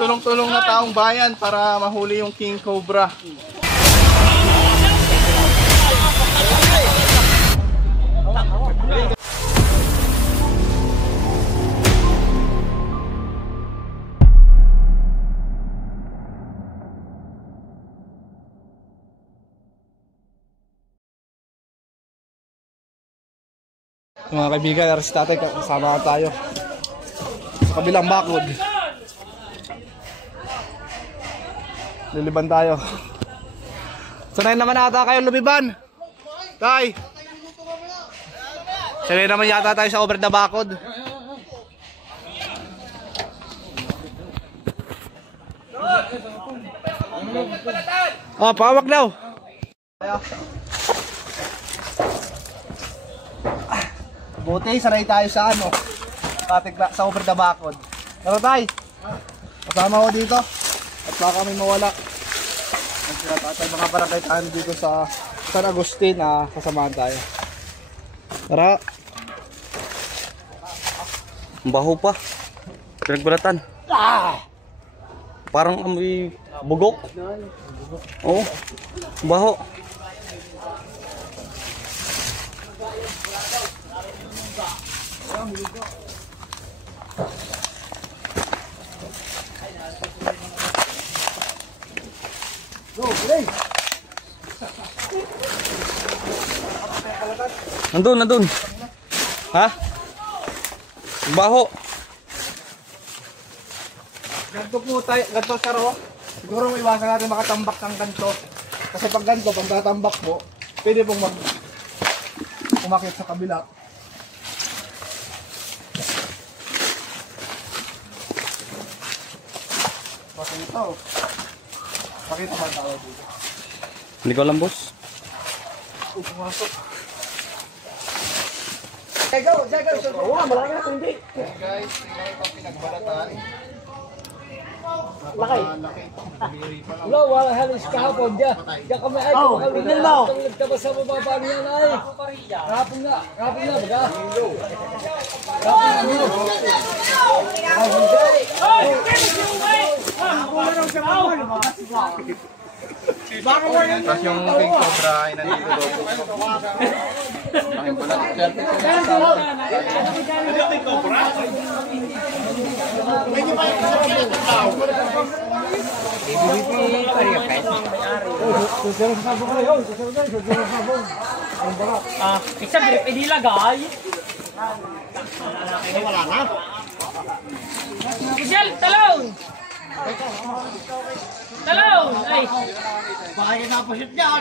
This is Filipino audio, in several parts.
tulong-tulong na taong bayan para mahuli yung King Cobra. Mga kaibigan, aras tatay, kasama tayo sa kabilang bakod. Liliban tayo. Sanay naman ata kayo lumiban, tay. Sanay naman yata tayo sa over the bakod. Oh, pawak daw. Buti, sanay tayo sa ano, sa over the bakod. Tara tay, kasama ko dito at baka kami mawala. At mga barangay tayo dito sa San Agustin na kasamahan tayo. Tara. Baho pa. Pinagbalatan. Parang amoy bugok. Oo, baho. Nandun. Ha? Baho. Ganto po tayo, ganto saro. Siguro may iwasan natin makatambak ng ganto. Kasi pag ganto, pag tatambak po, pwede pong umakit sa kabila. Pakita. Pakita ba tayo dito? Hindi ko alam, boss. Pumasok. Jago. Oo, malaki na hindi. Guys, tingnan itong pinagbalatan. Laki. Hello, wala halos kahapon dyan. Diyan kami ay tingnan mo. nagtabas sa bababa niya na ay. Rapin na, baga. Tapos yung King Cobra ay nandito daw po. Makin pala. King Cobra? Pwede ba yung sabihin ng tao? Isa grip, inilagay. Wala na. Michelle, talong! Ay! Baka yung napashoot dyan.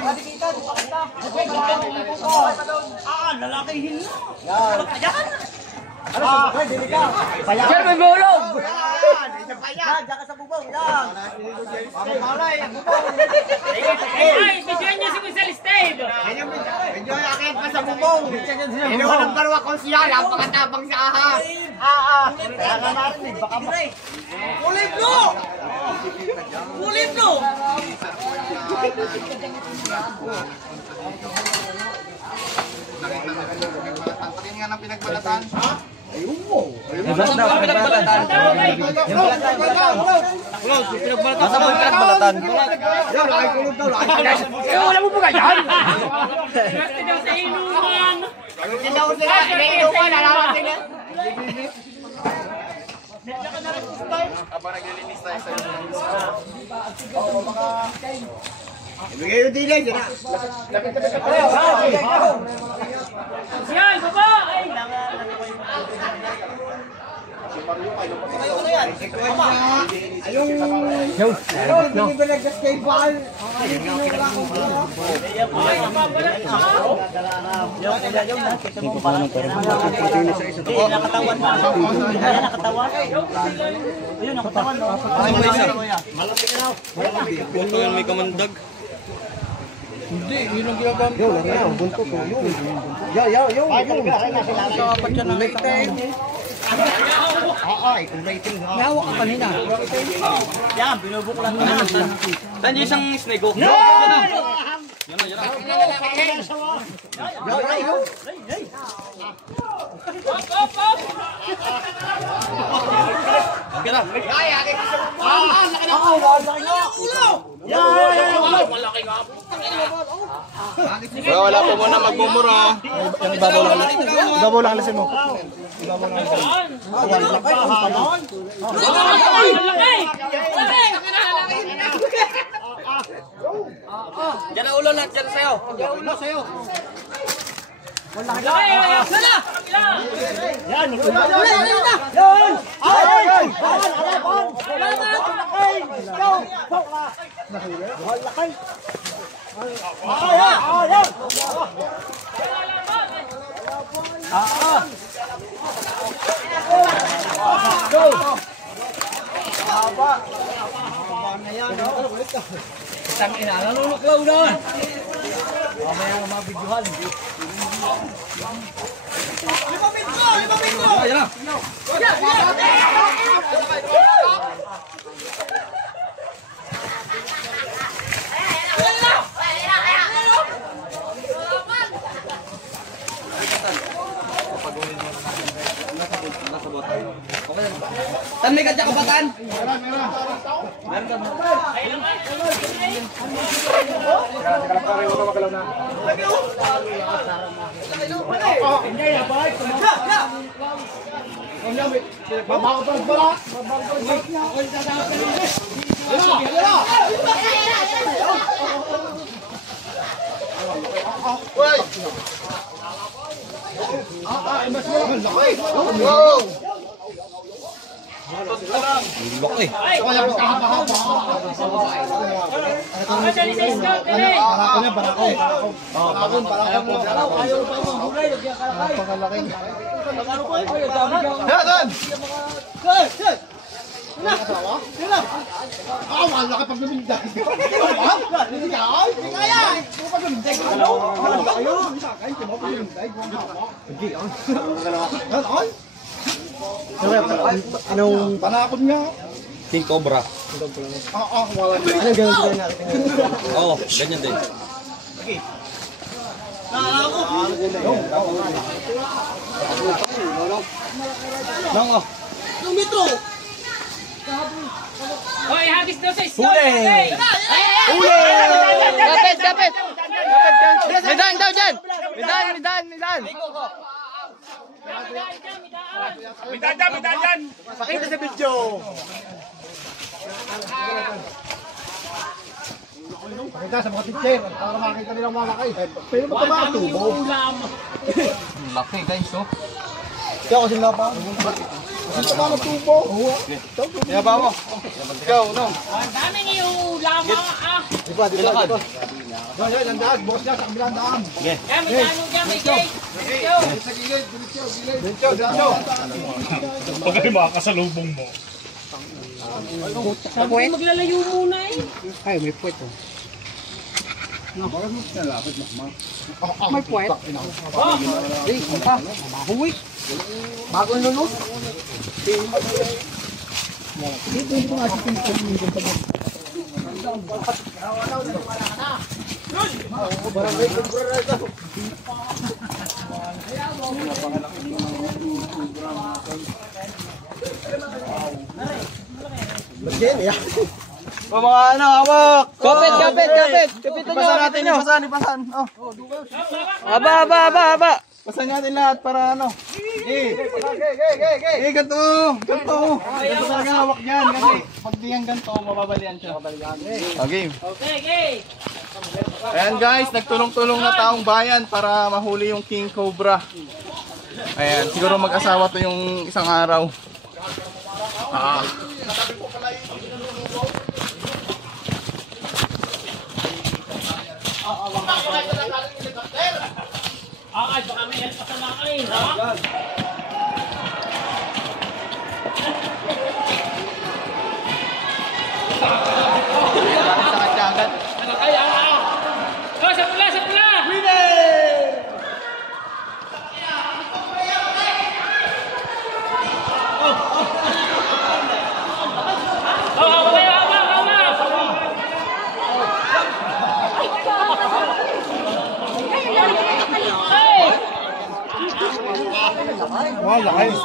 Lalakihin na. Yan. Michelle, may bulog! Yan, dyan ka sa bubong. Yan. Malay, ang bubong. Ay, bigyan niyo si Michelle Steve! Medyo akit pa sa bubong. Inuwa ng barwa kong siya. Napakatapang sa ahas. Kaya nga narinig. Baka mo. Kuliblo! Kuliblo! Patingin nga ng pinagbalatan. Ayun mo. Pinagbalatan. Masa mo yung pinagbalatan? Yan, nakikulog daw. Wala mo po ganyan? Swerte daw sa inuman! Tinawag sila. Inuman. Nalaman sila. Habang naglilinis tayo sa inyo. Ibigay yung dilay. Michelle, baba! Ay! Hindi ba nag-escape ball? Bunto yung may kamandag. Hindi, yun ang ginagamit. Yun, bunto ko. Yun. Dapat yan ang rating. Oo, itong rating. May hawak ka kanina. Yan, binubuklan mo na. Saan yung isang snake ko? Gana. Wala po muna magmumura. Ibabaw lang alisin mo. Diyan ang ulo lahat, diyan sa'yo. Tan may kadya ka ba, Tan? Anong panakot nga? King Cobra. Wala. Ano ganun natin? Oo, ganyan din. Nako. Hoy, hagis daw sa scout. Huli! Kapit! Midan daw dyan! Midan! Midaan! Pakita sa video! Pakita sa mga teacher para makita nilang malaki. Pero ba ito mga tubo? Laki guys, oh. Ikaw kasi na pa. Kasi ito mga tubo. Kaya ba mo? Ikaw, no? Ang daming iulam ah. Diba? Yan, daan. Boss niya sa kabilang daan. Yan, may ano dyan, may gate. Diretso. Pag kayo makakasalubong mo. Sabi ko maglalayo muna eh. Ay, may puwet oh. May puwet. Mahuwi. Bagong lulot. Mga ano, hawak! Kapit! Kapitan nyo! Natin yung ipasan! Oh. Haba! Pasan natin lahat para ano. Ganito! Ganito talaga hawak dyan kasi pag di yan ganito, mababalian siya. Okay. Okay. Ayan guys, nagtulong-tulong na taong bayan para mahuli yung King Cobra. Ayan, siguro mag-asawa to yung isang araw. Ay, baka may yan pasama kayo, ha? Oh, sa pula! Wala kayo.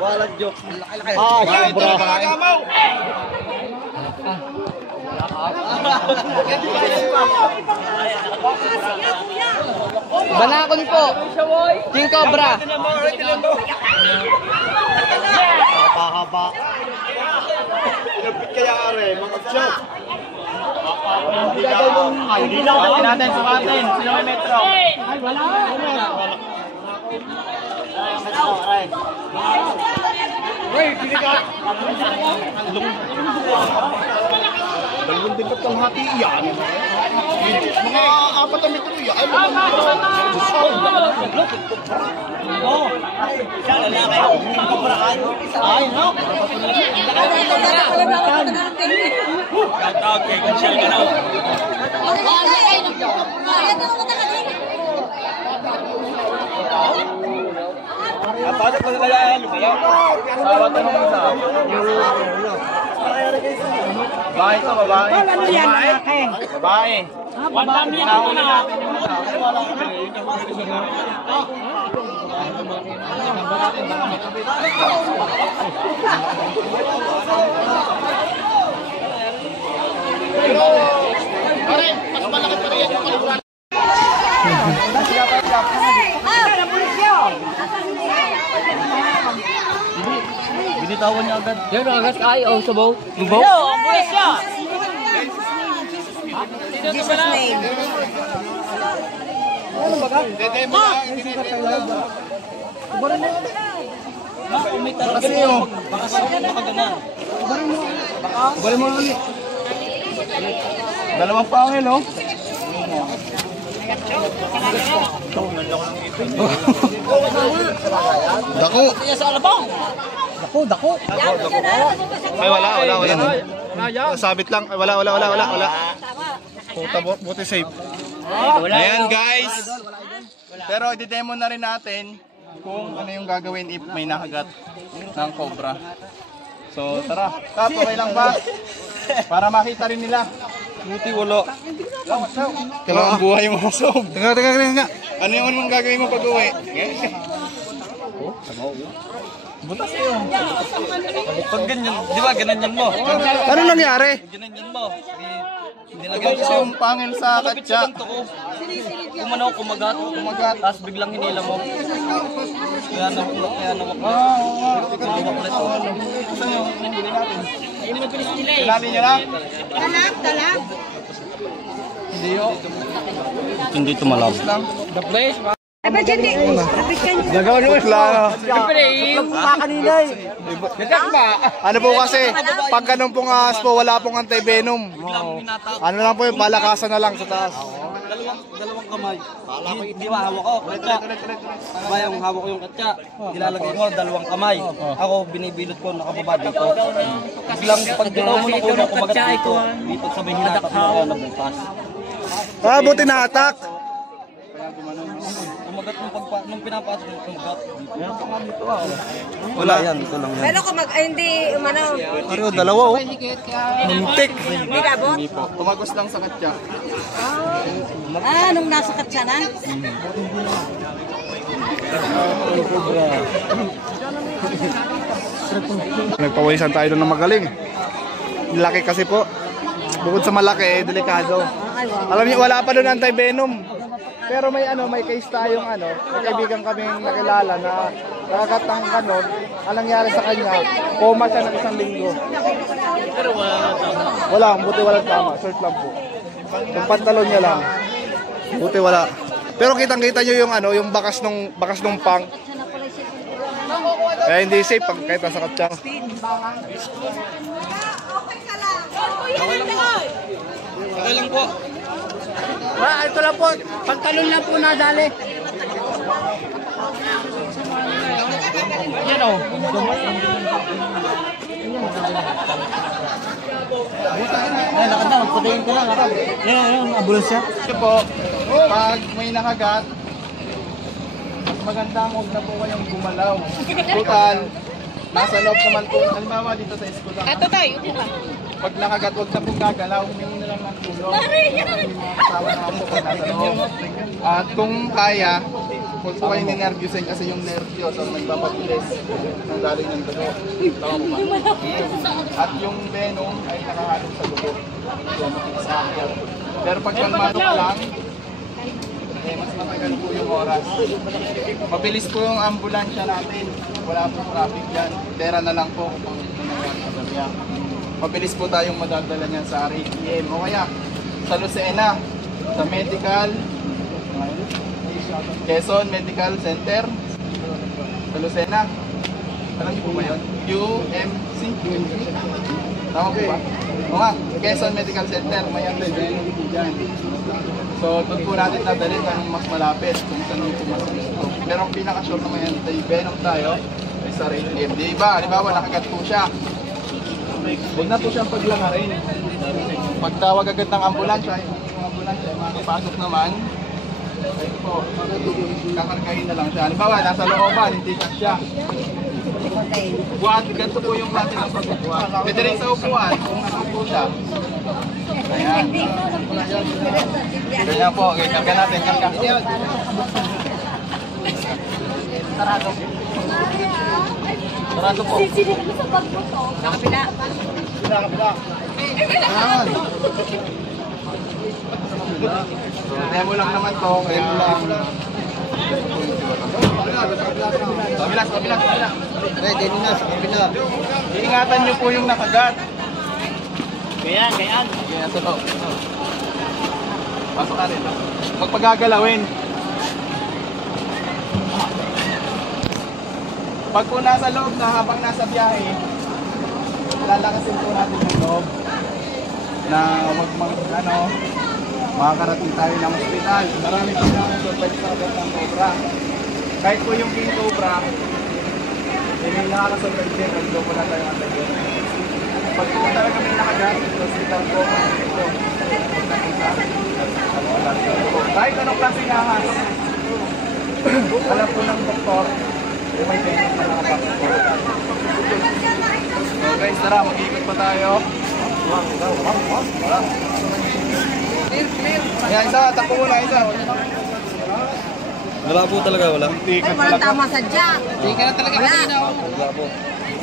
Walang joke. Banakon po. King Cobra. Haba-haba. Pinapit kaya are, mga chok. Hindi na natin sukatin. Sino may metro? Ay, wala. Uy, pinigat. Dalawang din ba't ang hati yan? Mga 4 na metro yan. Ay, siya lalaki. Ay, no? Shout out kay Conchel Ganaw. Paano pa kaya lumaya? Sawat ang isa. Babae to, babae. Ano yan, lalaki? Babae. Madami ako na. Pare, mas malaki pa rin yung kalibutan. Binitawan niya agad. Yan ang agas ay oh sabaw. Lubaw. Yo, ang buwis siya. Jesus name. Kasi yung bali mo ulit. Dalawang pangil, oh. Dako. Dako. Ay, wala. Sabit lang. Ay, wala. Puta, buti safe. Ayan, guys. Pero i-demo na rin natin kung ano yung gagawin if may nakagat ng cobra. So, tara. Okay lang ba? Para makita rin nila. Buti wala. Kailangan buhay mo, Sob. Teka. Ano yung anong gagawin mo pag uwi? Butas yun. Pag ganyan, di ba ganyan mo? Ano nangyari? Ganyan mo. Nilagyan ko yung pangil sa katsa. Kumano, kumagat. Tapos biglang hinila mo. Kaya namuklot. Sinabi niya na? Talag. Hindi tumalab. Abay, hindi. Gagawin mo klaro. Ano po kasi, pag ganun pong ahas po, wala pong anti-venom. Ano lang po yung palakasan na lang sa taas. Dalawang kamay. Di ba hawak ko? Katsa. Bayang hawak ko yung katsa. Nilalagay mo dalawang kamay. Ako binibilot ko nakababa dito. Biglang pag bitaw mo ng unang kumagat dito. Dito sabay hinatak mo kaya nabukas. Buti na-attack. Kumagat nung pinapasok mo kumagat. Wala. Yan, ito lang yan. Pero kung hindi, umano, Pero dalawa, oh. Muntik. hindi kabot. Tumagos lang sa katsa. Nung nasa katsa na. Nagpawisan tayo doon na magaling. Laki kasi po. Bukod sa malaki, delikado. Alam niyo, wala pa doon anti-venom. Pero may case tayong may kaibigan kaming nakilala na nakakatang kanon. Anong nangyari sa kanya? Coma siya ng 1 linggo. Pero wala buti walang tama. Short lang po. Yung pantalon niya lang. Buti wala. Pero kitang-kita niyo yung bakas nung pang. Kaya hindi safe pag kahit nasa katsa. Okay lang po. Ito lang po. Pantalon lang po nadali. Yan o. Magpatayin ko lang. Yan, ambulansya. Ito po, pag may nakagat, maganda huwag na po kayong gumalaw. Total, nasa loob naman po. Halimbawa dito sa school lang. Ito tayo. Pag nakagat, huwag na pong gagalaw. Humingi na lang ng tulong. May mga kasama naman po pag nasa loob. At kung kaya, huwag po kayong ninervyusin kasi yung nervyos ang nagpapabilis ng galing ng dugo. Tama po ba? At yung venom ay nakahalong sa dugo. So, makikisakit. Pero pag kalmado ka lang, mas matagal po yung oras. Mabilis po yung ambulansya natin. Wala po traffic dyan. Pera na lang po kung nangyari sa barya. Mabilis po tayong madadala niyan sa RATM. O kaya sa Lucena, sa Medical, Quezon Medical Center, sa Lucena. Alam niyo po ba yun? UMC? Tama po ba? O nga, Quezon Medical Center. May anti-venom po dyan. So, doon po natin dadalhin ng mas malapit kung saan yung pumasok. Pero ang pinaka-sure na may anti-venom tayo ay sa RATM. Di ba? Halimbawa, nakagat po siya. Huwag na po siyang paglangarin. Pagtawag agad ng ambulansya, yung ambulansya, makapasok naman. Ayun po, kakargahin na lang siya. Halimbawa, nasa looban, hindi siya. Buwan, ganito po yung natin ang pagbubuhat. Pwede rin sa upuan, kung nakaupo siya. Ayan. Ganyan po, okay, karga natin, karga. Sarado. Sarado po. Nakapila. Nakapila. Ayan. So, demo lang naman to, kaya lang. Kabilas. Ready na sa kabila. Iingatan nyo po yung nakagat. Kayaan. Kaya sa loob. Pasok ka rin. Magpagagalawin. Pag po nasa loob na habang nasa biyahe, lalakasin po natin yung loob na huwag makakarating tayo ng hospital. Marami po na survive sa agad ng cobra. Kahit po yung king cobra, may nakakasurvive din. Nag-go po na tayo ang tayo. Pag po talaga may nakagat, hospital po ito. Kahit anong klase nga ahas, alam po ng doktor, may venom na nakapasok po. So guys, tara, mag-iikot pa tayo. Ayan, isa, tapo muna, isa. Wala po talaga, wala. Ay, walang tama sadya. Hindi ka na talaga Wala. kanina. Wala po.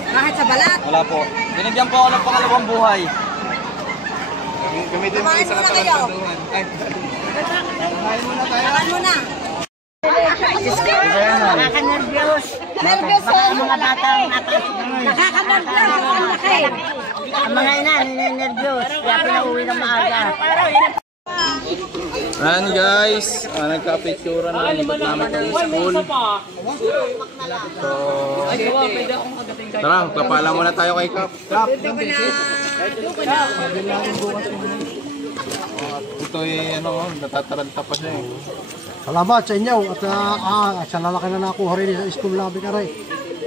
Kahit sa balat. Wala po. Binigyan po ako ng pangalawang buhay. Gamitin mo isa na talantaduhan. Ay, kain muna tayo. Takan mo na. Nakaka-nervyos. Nervyos ang mga batang nakaka-nervyos. Ang laki. Ang mga ina, nervyos. Kaya pinauwi ng maaga. Ayan guys, nagka-picture na libot namin ng school. So, tara, magpapala muna tayo kay Kap. Kap, ito ay natataranta pa siya eh. Salamat sa inyo at sa lalaki na nakuha rin sa school namin aray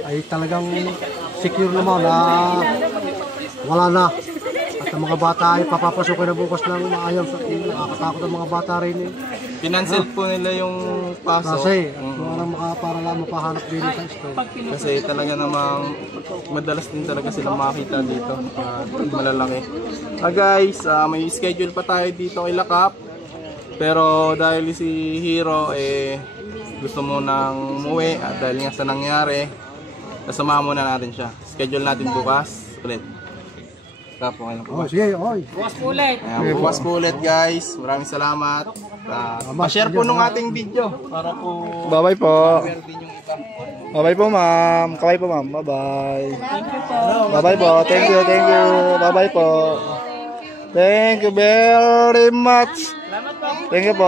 ay talagang secure naman na wala na. At ang mga bata ay papapasukin na bukas ng maayos at nakakatakot ang mga bata rin eh. Pinansel po nila yung pasok. Kasi para lang mapahanap din sa school. Kasi talaga namang madalas din talaga sila makita dito. Malalaki. Guys, may schedule pa tayo dito kay Lakap. Pero dahil si Hero gusto mo nang umuwi at dahil nga sa nangyari, kasama muna natin siya. Schedule natin bukas ulit. Tapo kayo po. Sige, oy. Bukas po ulit. Ayan, bukas po ulit guys. Maraming salamat. Pa-share po nung ating video para po Bye-bye po. share din yung iba. Bye-bye po ma'am. Kaway po ma'am. Bye-bye. Bye-bye po. Thank you. Bye-bye po. Thank you very much. Thank you po.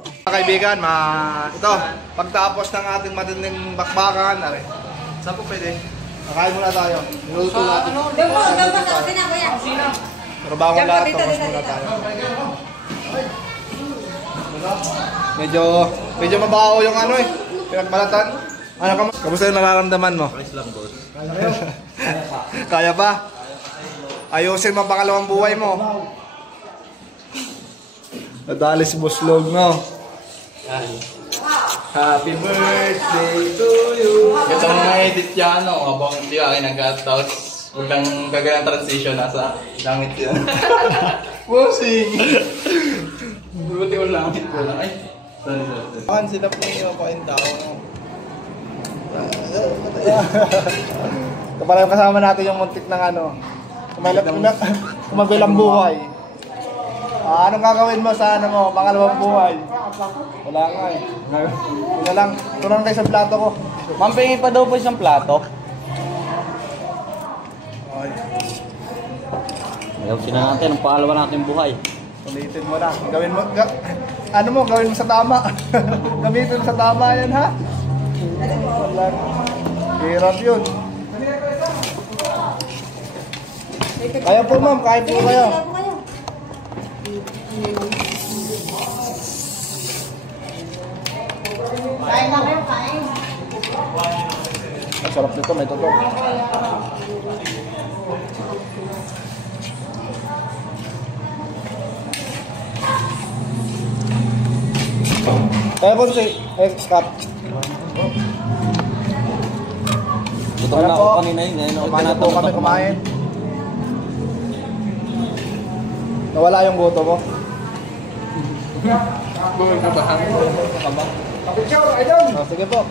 Mga kaibigan, ito, pagtapos ng ating matinding bakbakan, saan po pwede? Nakain muna tayo. Niluto natin. Pero bago lahat, tapos muna tayo. Medyo mabaho yung pinagbalatan. Kamusta yung nararamdaman mo? Kaya pa? Ayusin mo pangalawang buhay mo. Nadali si Boslog, no? Happy birthday to you. Gusto mo ma-edit yan, no? Habang di ba, kinagat, tapos biglang gagawin ang transition, nasa langit yun. Bossing! Buti mo langit ko lang. Ay, sorry. Saan sila po yung mapakain tao? Kapag kasama natin yung muntik ng ano, kumabilang buhay. Anong gagawin mo sa ano mo, pangalawang buhay? Wala nga eh. Wala lang, tulong kayo sa plato ko. Ma'am, pingin pa daw po isang plato. Ayusin na natin ang pangalawa natin buhay. Ulitin mo na. Gawin mo, ano mo, gawin mo sa tama. Gamitin mo sa tama yan ha. Wala. Hirap yun. Kaya po ma'am, kain po kayo. Kain na kayo, kain. Ang sarap nito, may totoo. Kaya po si X-Cup. Gutom na ako kanina yun. Kumain na po kami kumain. Nawala yung goto mo. Buhay ka ba? Oh, sige po.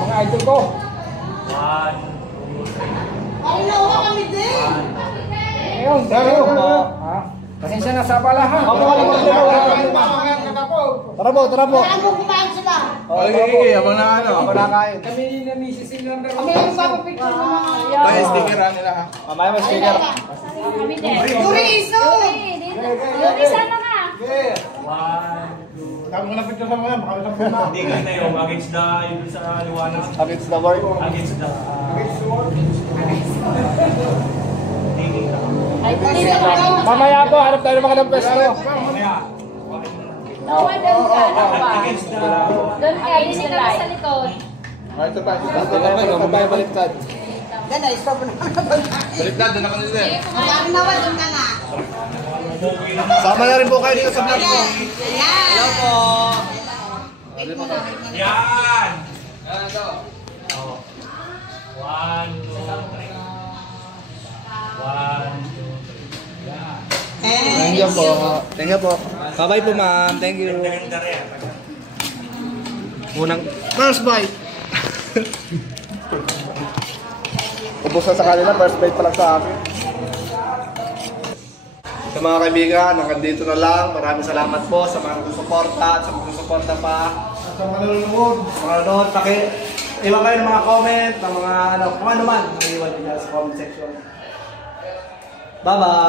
Mga idol ko. Ay, nawa kami din. Ngayon, tayo. Pasensya na sa balahan. Tara po, tara po. Saan mo kumain sila? Okay, abang na ano. Abang na kain. Kami yung papapicture ng mga May sticker nila ha. Mamaya may sticker. Duri iso! Duri sana ka. Kami mo na picture sa mga, makalilang po na. Hindi ka na yung against the yung sa liwanag. Against the world. Against the... Ay, hindi naman. Mamaya po, harap tayo ng mga pwesto. Nawa, doon ka. Nawa. Doon ka, hindi ka sa likod. Ito pa, ito pa, baliktad. Ganda, stop na naman. Baliktad, doon ako nila. Sabi naman, doon ka na. Sama na rin po kayo dito sa vlog ko. Ayan. Hello po. Yan! Ano to? 1, 2, 3. 1, 2, 3. Thank you po. Thank you po. Bye-bye po ma'am. Thank you. Unang first bite. Ubus na sa kanila, first bite pa lang sa akin. Sa mga kaibigan, hanggang dito na lang. Maraming salamat po sa mga nagsusuporta at sa mga nagsusuporta pa. At sa mga nanonood. Iwan kayo ng mga comment, ng mga ano, kung ano man. Iwan nyo sa comment section. Bye-bye!